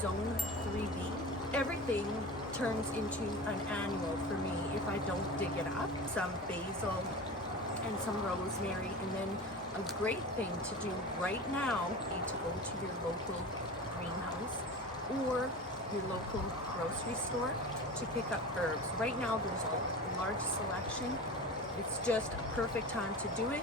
zone 3B. Everything turns into an annual for me if I don't dig it up. Some basil and some rosemary, and then a great thing to do right now is to go to your local greenhouse or your local grocery store to pick up herbs. Right now there's a large selection. It's just a perfect time to do it.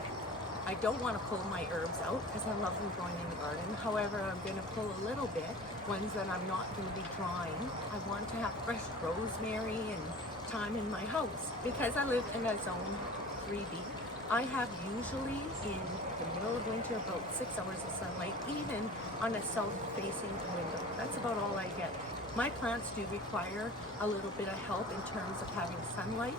I don't want to pull my herbs out because I love them growing in the garden. However, I'm going to pull a little bit, ones that I'm not going to be drying. I want to have fresh rosemary and thyme in my house. Because I live in a zone 3B, I have usually in the middle of winter about 6 hours of sunlight, even on a south-facing window. That's about all I get. My plants do require a little bit of help in terms of having sunlight.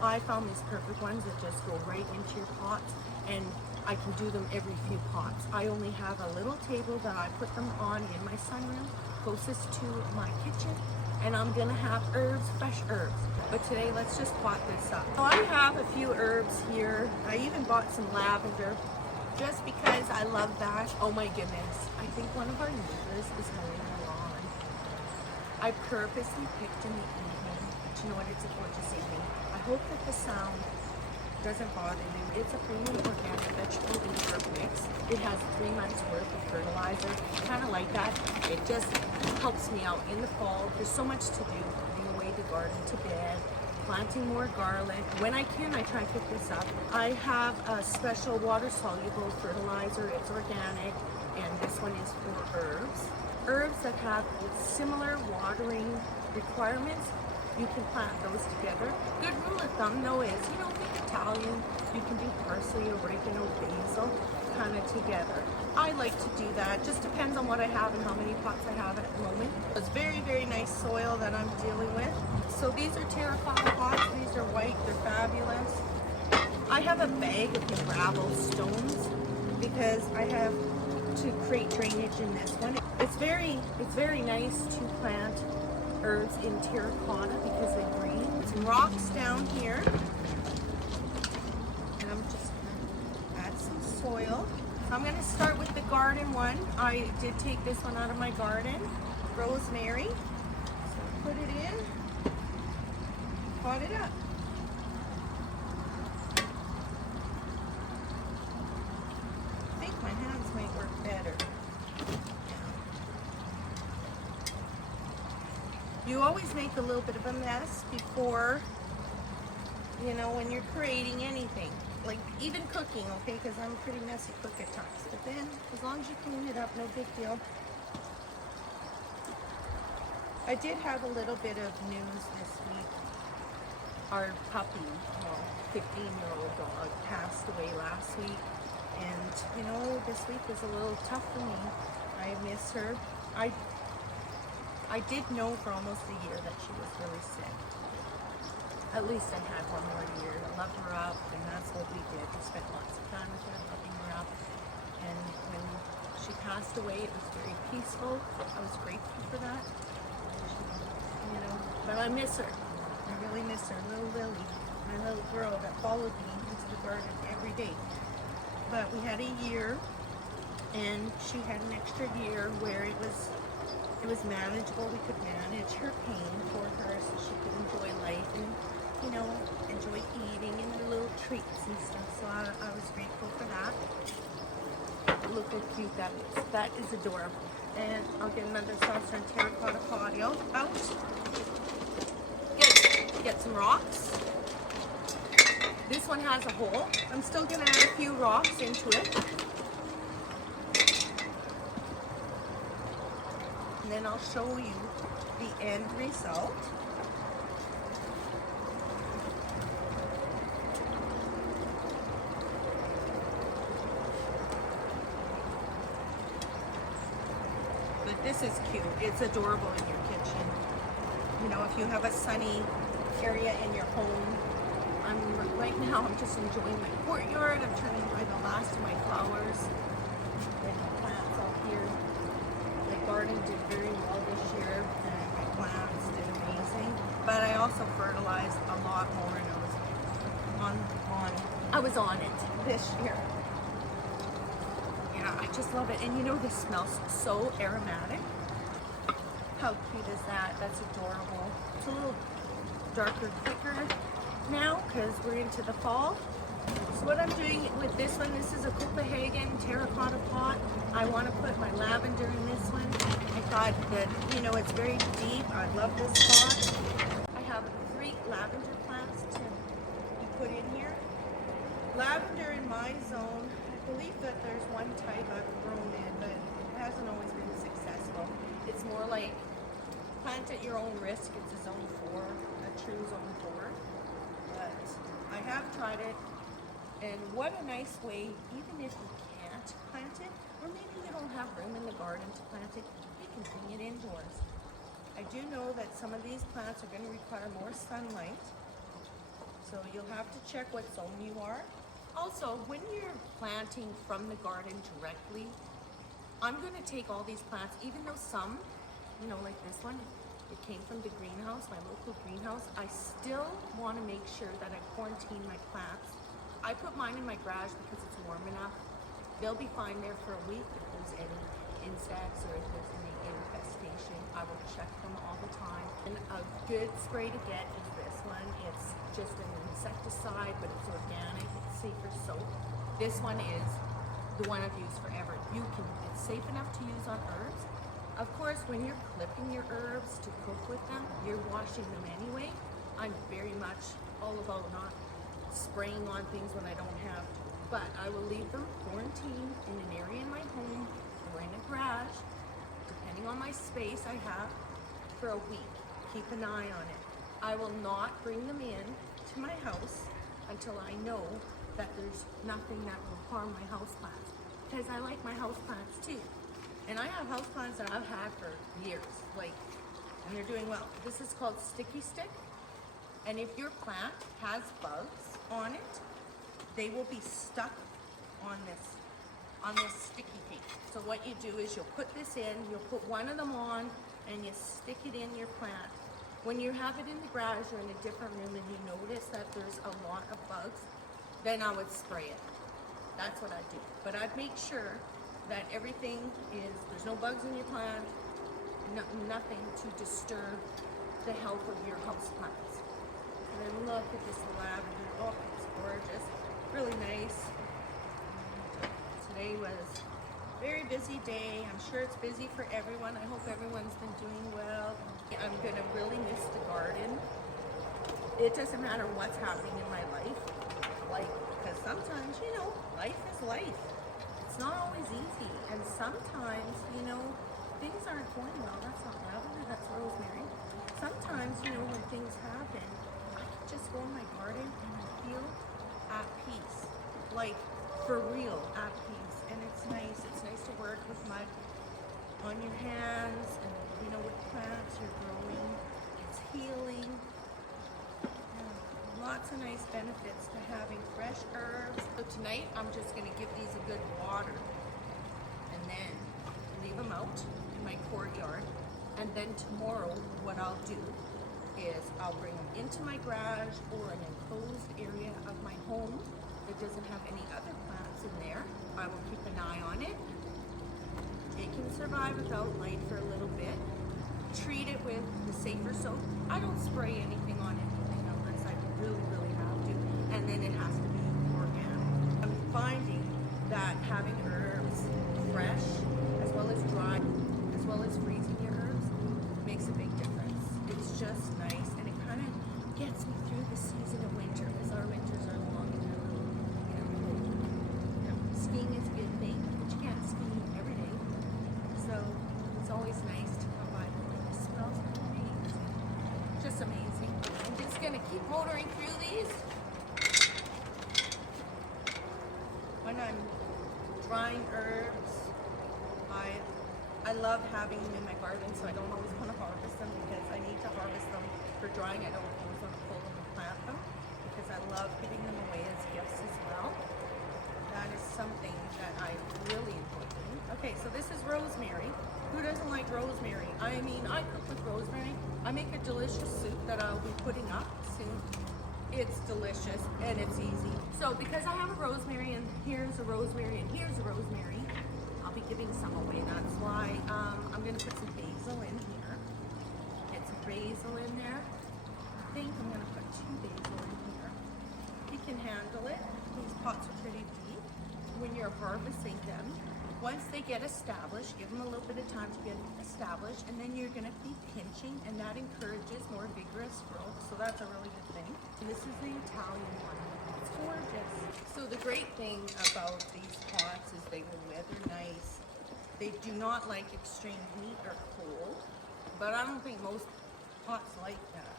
I found these perfect ones that just go right into your pots, and I can do them every few pots. I only have a little table that I put them on in my sunroom closest to my kitchen, and I'm gonna have herbs, fresh herbs. But today, let's just pot this up. So I have a few herbs here. I even bought some lavender just because I love that. Oh my goodness, I think one of our neighbors is mowing the lawn. I purposely picked in the evening, but you know what, it's a gorgeous evening. I hope that the sound doesn't bother you. It's a premium organic vegetable and herb mix. It has 3 months worth of fertilizer. Kind of like that. It just helps me out in the fall. There's so much to do. Putting away the garden to bed, planting more garlic. When I can, I try and pick this up. I have a special water-soluble fertilizer. It's organic, and this one is for herbs. Herbs that have similar watering requirements, you can plant those together. Good rule of thumb though is, you know, think Italian, you can do parsley, oregano, basil, kind of together. I like to do that. Just depends on what I have and how many pots I have at the moment. It's very, very nice soil that I'm dealing with. So these are terracotta pots. These are white. They're fabulous. I have a bag of the gravel stones because I have to create drainage in this one. It's very nice to plant herbs in terracotta because they green. Some rocks down here, and I'm just gonna add some soil. I'm gonna start with the garden one. I did take this one out of my garden, rosemary. So put it in, pot it up. I think my hands might work better. You always make a little bit of a mess before, you know, when you're creating anything, like even cooking, okay, because I'm a pretty messy cook at times, but then as long as you clean it up, no big deal. I did have a little bit of news this week. Our puppy, 15-year-old dog, passed away last week, and you know, this week was a little tough for me. I miss her. I did know for almost a year that she was really sick. At least I had one more year to love her up, and that's what we did. We spent lots of time with her, loving her up. And when she passed away, it was very peaceful. I was grateful for that. You know, but I miss her. I really miss her. Little Lily, my little girl that followed me into the garden every day. But we had a year, and she had an extra year where it was manageable. We could manage her pain for her so she could enjoy life and, you know, enjoy eating and her little treats and stuff. So I was grateful for that. Look how cute that is. That is adorable. And I'll get another saucer and terracotta potio out. Get some rocks. This one has a hole. I'm still going to add a few rocks into it. And then I'll show you the end result. But this is cute. It's adorable in your kitchen. You know, if you have a sunny area in your home. Right now I'm just enjoying my courtyard. I'm trying to enjoy the last of my flowers and my plants out here. My garden did very well this year, and my plants did amazing. But I also fertilized a lot more, and I was on it this year. Yeah, I just love it. And you know, this smells so aromatic. How cute is that? That's adorable. It's a little darker, thicker now because we're into the fall. So what I'm doing with this one, this is a Copenhagen terracotta pot. I want to put my lavender in this one. I thought that, you know, it's very deep. I love this pot. I have 3 lavender plants to be put in here. Lavender in my zone, I believe that there's one type I've grown in, but it hasn't always been successful. It's more like plant at your own risk. It's a zone 4, a true zone 4. But I have tried it, and what a nice way, even if you can't plant it, or maybe you don't have room in the garden to plant it, you can bring it indoors. I do know that some of these plants are going to require more sunlight, so you'll have to check what zone you are. Also, when you're planting from the garden directly, I'm going to take all these plants, even though some, you know, like this one, it came from the greenhouse, my local greenhouse. I still want to make sure that I quarantine my plants. I put mine in my garage because it's warm enough. They'll be fine there for a week. If there's any insects or if there's any infestation, I will check them all the time. And a good spray to get is this one. It's just an insecticide, but it's organic. It's safer soap. This one is the one I've used forever. It's safe enough to use on herbs. Of course, when you're clipping your herbs to cook with them, you're washing them anyway. I'm very much all about not spraying on things when I don't have to. But I will leave them quarantined in an area in my home or in a garage, depending on my space I have, for a week. Keep an eye on it. I will not bring them in to my house until I know that there's nothing that will harm my houseplants. Because I like my houseplants too. And I have houseplants that I've had for years, and they're doing well. This is called Sticky Stick. And if your plant has bugs on it, they will be stuck on this sticky thing. So what you do is you'll put this in, you'll put one of them on, and you stick it in your plant. When you have it in the garage or in a different room and you notice that there's a lot of bugs, then I would spray it. That's what I do. But I'd make sure that everything there's no bugs in your plant, nothing to disturb the health of your house plants. And then look at this lavender. Oh, it's gorgeous. Really nice. Today was a very busy day. I'm sure it's busy for everyone. I hope everyone's been doing well. I'm gonna really miss the garden. It doesn't matter what's happening in my life, because sometimes, you know, life is life. It's not always easy, and sometimes, you know, things aren't going well. That's not lavender, that's rosemary. Sometimes, you know, when things happen, I can just go in my garden and I feel at peace, for real at peace. And it's nice to work with mud on your hands, and you know, with plants you're growing, it's healing. Lots of nice benefits to having fresh herbs. So tonight I'm just going to give these a good water and then leave them out in my courtyard. And then tomorrow what I'll do is I'll bring them into my garage or an enclosed area of my home that doesn't have any other plants in there. I will keep an eye on it. It can survive without light for a little bit. Treat it with the safer soap. I don't spray anything on anything unless I really have to, and then it has to be organic. I'm finding that having herbs fresh as well as dry, as well as freezing your herbs, makes a big difference. It's just nice, and it kind of gets me through the season of winter, because our winters are long and they're skiing is a good thing, but you can't ski every day. So it's always nice to come by. It smells amazing. Just amazing. I'm just gonna keep motoring through these. When I'm drying herbs, I love having them in my garden, so I don't always want to harvest them, because I need to harvest them for drying. I don't always want to pull them and plant them, because I love giving them away as gifts as well. That is something that I really enjoy doing. Okay, so this is rosemary. Who doesn't like rosemary? I mean, I cook with rosemary. I make a delicious soup that I'll be putting up soon. It's delicious and it's easy. So because I have a rosemary, and here's a rosemary, and here's a rosemary, I'll be giving some away. That's why I'm gonna put some basil in here. basil in there. I think I'm gonna put 2 basil in here. You can handle it. These pots are pretty deep. When you're harvesting them, once they get established, give them a little bit of time to get established, and then you're gonna be pinching, and that encourages more vigorous growth, so that's a really good thing. And this is the Italian one. It's gorgeous. So the great thing about these pots is they will weather nice. They do not like extreme heat or cold, but I don't think most pots like that.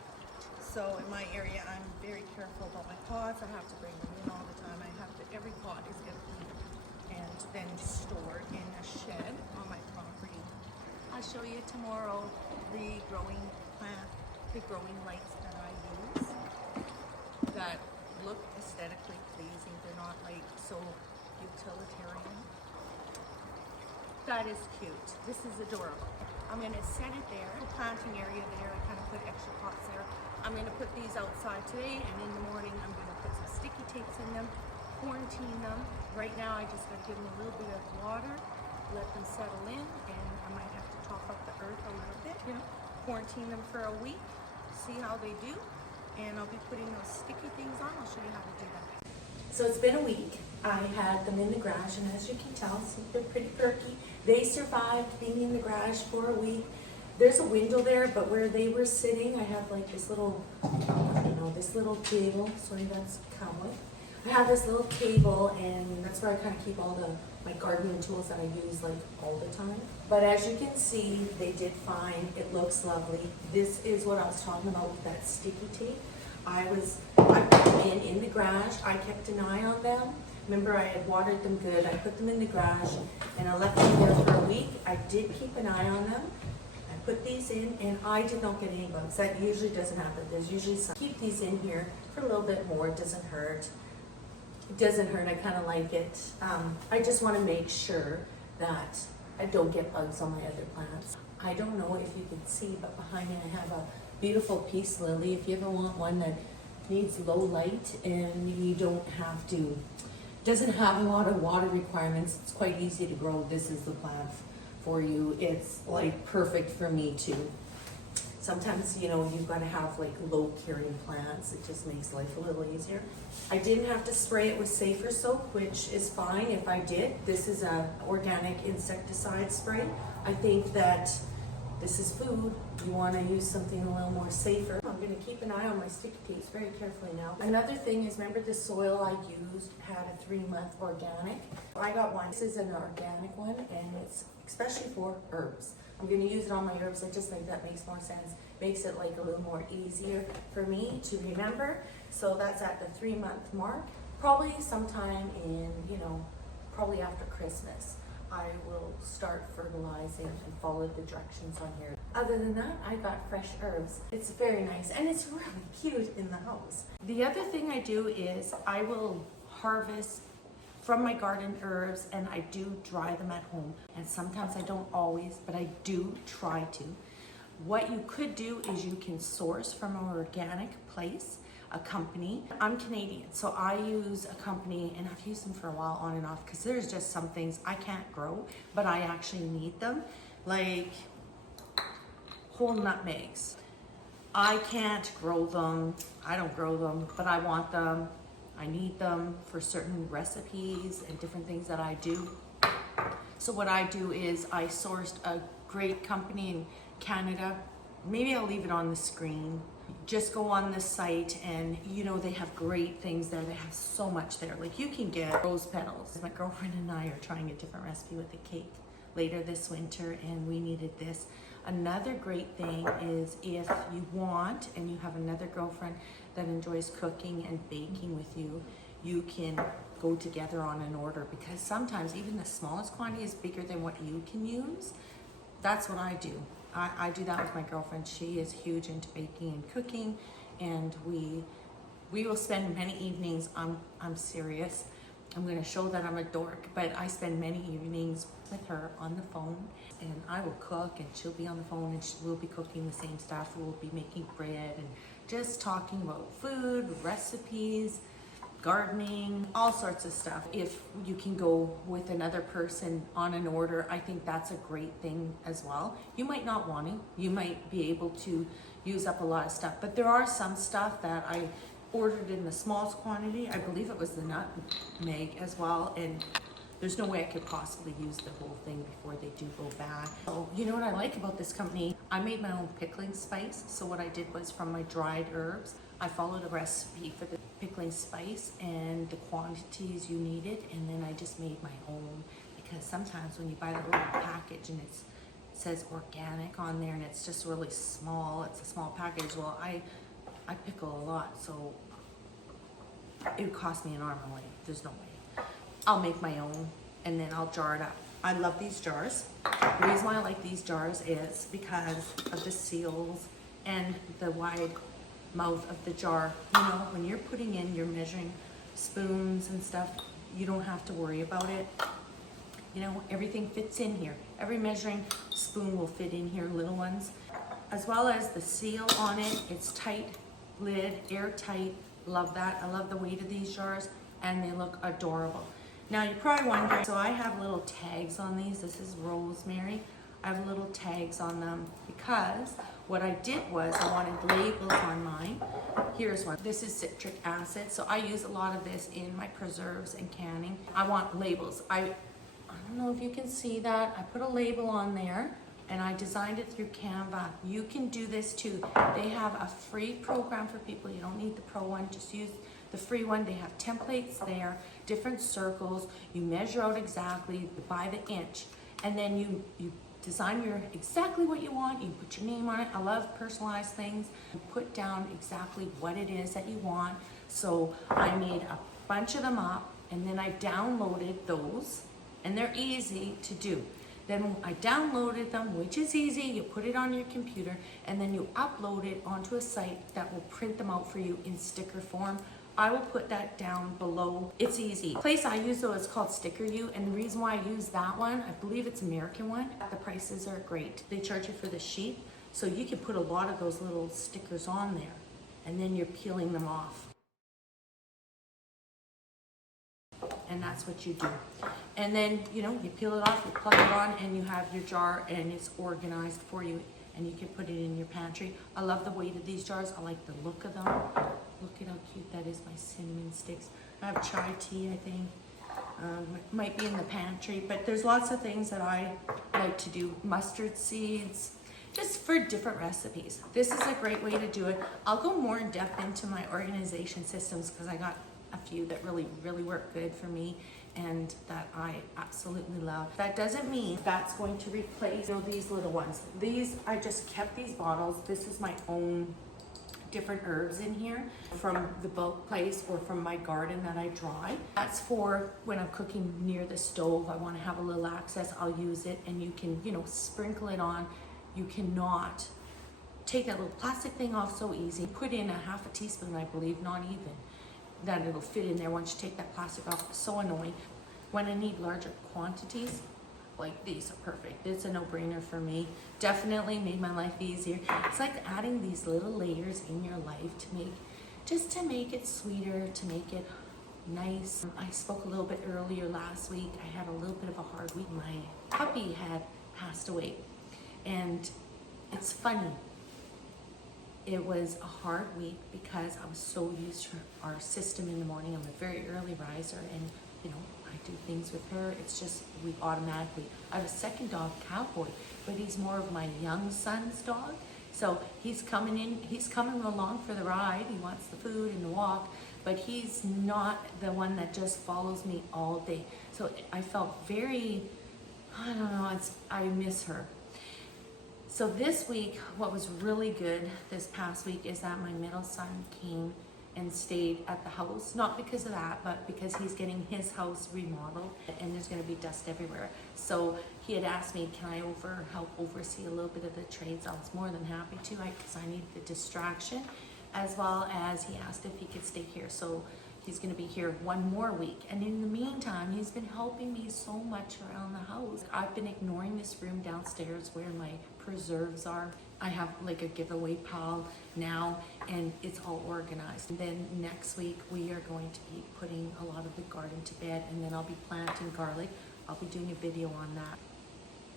So in my area, I'm very careful about my pots. I have to bring them in all the time. Every pot is empty and then stored in a shed on my property. I'll show you tomorrow the growing lights that I use that look aesthetically pleasing. They're not like so utilitarian. That is cute. This is adorable. I'm gonna set it there, planting area there. I kind of put extra pots there. I'm gonna put these outside today, and in the morning I'm gonna put some sticky tapes in them, quarantine them. Right now I just gotta give them a little bit of water, let them settle in, and I might have to top up the earth a little bit. Quarantine them for a week, see how they do, and I'll be putting those sticky things on. I'll show you how to do that. So it's been a week. I had them in the garage, and as you can tell, they're pretty perky. They survived being in the garage for a week. There's a window there, but where they were sitting, I have like this little, this little table. Sorry, that's cowboy. I have this little table, and that's where I kind of keep all my gardening tools that I use like all the time. But as you can see, they did fine. It looks lovely. This is what I was talking about with that sticky tape. I put them in the garage. I kept an eye on them. Remember, I had watered them good. I put them in the garage, and I left them there for a week. I did keep an eye on them. I put these in, and I did not get any bugs. That usually doesn't happen. There's usually some. Keep these in here for a little bit more. It doesn't hurt. It doesn't hurt. I kind of like it. I just want to make sure that I don't get bugs on my other plants. I don't know if you can see, but behind me I have a beautiful peace lily. If you ever want one that needs low light and you don't have to, doesn't have a lot of water requirements, it's quite easy to grow. This is the plant for you. It's like perfect for me too. Sometimes, you've got to have like low curing plants. It just makes life a little easier. I didn't have to spray it with safer soap, which is fine if I did. This is an organic insecticide spray. I think that this is food. You want to use something a little more safer. I'm going to keep an eye on my sticky tapes very carefully now. Another thing is, remember the soil I used had a 3-month organic. I got one. This is an organic one, and it's especially for herbs. I'm going to use it on my herbs. I just think that makes more sense. Makes it like a little more easier for me to remember. So that's at the 3-month mark. Probably sometime in, probably after Christmas, I will start fertilizing and follow the directions on here. Other than that, I got fresh herbs. It's very nice, and it's really cute in the house. The other thing I do is I will harvest from my garden herbs, and I do dry them at home. And sometimes I don't always, but I do try to. What you could do is you can source from an organic place, a company. I'm Canadian, so I use a company, and I've used them for a while on and off, because there's just some things I can't grow, but I actually need them, like whole nutmegs. I can't grow them, I don't grow them, but I want them. I need them for certain recipes and different things that I do. So what I do is I sourced a great company in Canada. Maybe I'll leave it on the screen. Just go on the site, and they have great things there. They have so much there. Like, you can get rose petals. My girlfriend and I are trying a different recipe with a cake later this winter, and we needed this. Another great thing is, if you want and you have another girlfriend that enjoys cooking and baking with you, you can go together on an order, because sometimes even the smallest quantity is bigger than what you can use. That's what I do. I do that with my girlfriend. She is huge into baking and cooking, and we will spend many evenings. I'm serious. I'm going to show that I'm a dork, but I spend many evenings with her on the phone, and I will cook, and she'll be on the phone, and we'll be cooking the same stuff. We'll be making bread and just talking about food, recipes. gardening, all sorts of stuff. If you can go with another person on an order, I think that's a great thing as well. You might not want to, you might be able to use up a lot of stuff, but there are some stuff that I ordered in the smallest quantity. I believe it was the nutmeg as well, and there's no way I could possibly use the whole thing before they do go bad. So you know what I like about this company? I made my own pickling spice. So what I did was, from my dried herbs, I followed a recipe for the pickling spice and the quantities you needed, and then I just made my own, because sometimes when you buy the little package and it says organic on there and it's just really small, it's a small package. Well, I pickle a lot, so it would cost me an arm and a leg. There's no way. I'll make my own, and then I'll jar it up. I love these jars. The reason why I like these jars is because of the seals and the wide mouth of the jar. You know, when you're putting in your measuring spoons and stuff, you don't have to worry about it. You know, everything fits in here. Every measuring spoon will fit in here, little ones. As well as the seal on it, it's tight lid, airtight. Love that. I love the weight of these jars, and they look adorable. Now you're probably wondering, so I have little tags on these. This is rosemary. I have little tags on them because what I did was I wanted labels on mine. Here's one. This is citric acid. So I use a lot of this in my preserves and canning. I want labels. I don't know if you can see that. I put a label on there, and I designed it through Canva. You can do this too. They have a free program for people. You don't need the pro one, just use the free one. They have templates there, different circles. You measure out exactly by the inch, and then you design exactly what you want. You put your name on it. I love personalized things. You put down exactly what it is that you want. So I made a bunch of them up, and then I downloaded those, and they're easy to do. Then I downloaded them, which is easy. You put it on your computer, and then you upload it onto a site that will print them out for you in sticker form. I will put that down below. It's easy. The place I use though is called Sticker-U, and the reason why I use that one, I believe it's American one. The prices are great. They charge you for the sheet, so you can put a lot of those little stickers on there, and then you're peeling them off. And that's what you do. And then, you know, you peel it off, you plug it on, and you have your jar, and it's organized for you, and you can put it in your pantry. I love the weight of these jars. I like the look of them. Look at how cute that is, my cinnamon sticks. I have chai tea, I think. Might be in the pantry, but there's lots of things that I like to do. Mustard seeds, just for different recipes. This is a great way to do it. I'll go more in depth into my organization systems, because I got a few that really work good for me and that I absolutely love. That doesn't mean that's going to replace, you know, these little ones. These, I just kept these bottles. This is my own different herbs in here from the bulk place or from my garden that I dry. That's for when I'm cooking near the stove. I want to have a little access, I'll use it, and you can, you know, sprinkle it on. You cannot take that little plastic thing off so easy. Put in a half a teaspoon, I believe, not even. That it'll fit in there once you take that plastic off. So annoying. When I need larger quantities, like these are perfect. It's a no-brainer for me. Definitely made my life easier. It's like adding these little layers in your life to make it sweeter, to make it nice. I spoke a little bit earlier last week. I had a little bit of a hard week. My puppy had passed away, and it's funny. It was a hard week because I was so used to our system in the morning. I'm a very early riser, and you know, I do things with her. It's just, we automatically, I have a second dog, Cowboy, but he's more of my young son's dog. So he's coming along for the ride. He wants the food and the walk, but he's not the one that just follows me all day. So I felt very, I don't know, I miss her. So this week, what was really good this past week is that my middle son came and stayed at the house. Not because of that, but because he's getting his house remodeled and there's gonna be dust everywhere. So he had asked me, can I help oversee a little bit of the trades? I was more than happy to, because I need the distraction, as well as he asked if he could stay here. So he's gonna be here one more week. And in the meantime, he's been helping me so much around the house. I've been ignoring this room downstairs where my preserves are, I have like a giveaway pile now, and it's all organized. And then next week we are going to be putting a lot of the garden to bed, and then I'll be planting garlic. I'll be doing a video on that.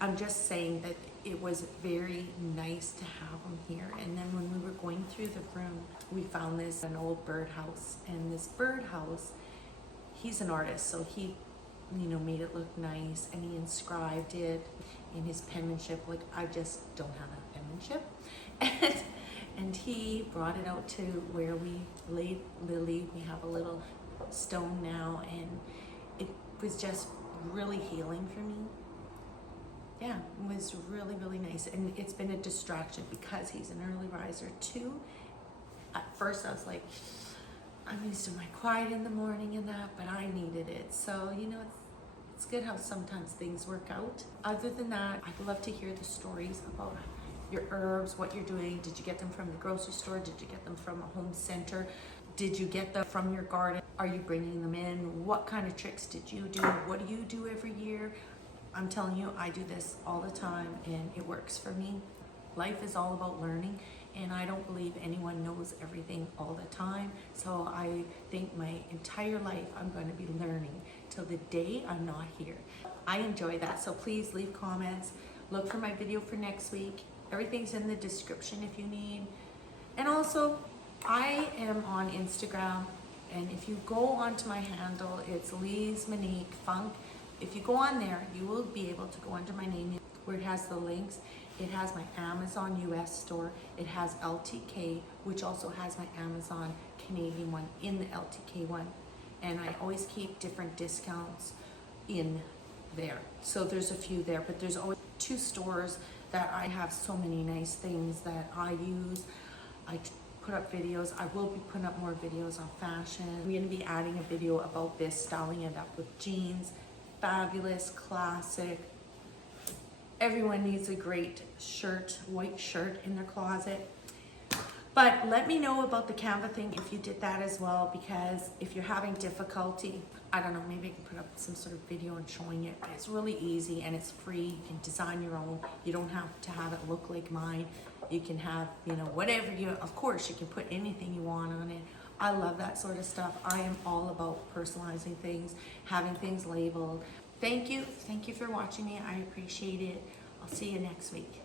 I'm just saying that it was very nice to have them here. And then when we were going through the room, we found an old birdhouse, and this birdhouse, he's an artist, so he, you know, made it look nice, and he inscribed it in his penmanship. Like, I just don't have that penmanship. And he brought it out to where we laid Lily. We have a little stone now, and it was just really healing for me. Yeah, it was really, really nice. And it's been a distraction because he's an early riser too. At first I was like, I'm used to my quiet in the morning and that, but I needed it. So, you know, it's good how sometimes things work out. Other than that, I'd love to hear the stories about your herbs, what you're doing. Did you get them from the grocery store? Did you get them from a home center? Did you get them from your garden? Are you bringing them in? What kind of tricks did you do? What do you do every year? I'm telling you, I do this all the time, and it works for me. Life is all about learning, and I don't believe anyone knows everything all the time. So I think my entire life I'm going to be learning till the day I'm not here. I enjoy that, so please leave comments. Look for my video for next week. Everything's in the description if you need. And also, I am on Instagram, and if you go onto my handle, it's Lise Monique Funk. If you go on there, you will be able to go under my name where it has the links. It has my Amazon US store. It has LTK, which also has my Amazon Canadian one in the LTK one. And I always keep different discounts in there. So there's a few there, but there's always 2 stores that I have so many nice things that I use. I put up videos. I will be putting up more videos on fashion. I'm going to be adding a video about this, styling it up with jeans. Fabulous, classic. Everyone needs a great shirt, white shirt in their closet. But let me know about the Canva thing if you did that as well, because if you're having difficulty, I don't know, maybe I can put up some sort of video and showing it. It's really easy and it's free. You can design your own. You don't have to have it look like mine. You can have, you know, whatever you, of course, you can put anything you want on it. I love that sort of stuff. I am all about personalizing things, having things labeled. Thank you for watching me. I appreciate it. I'll see you next week.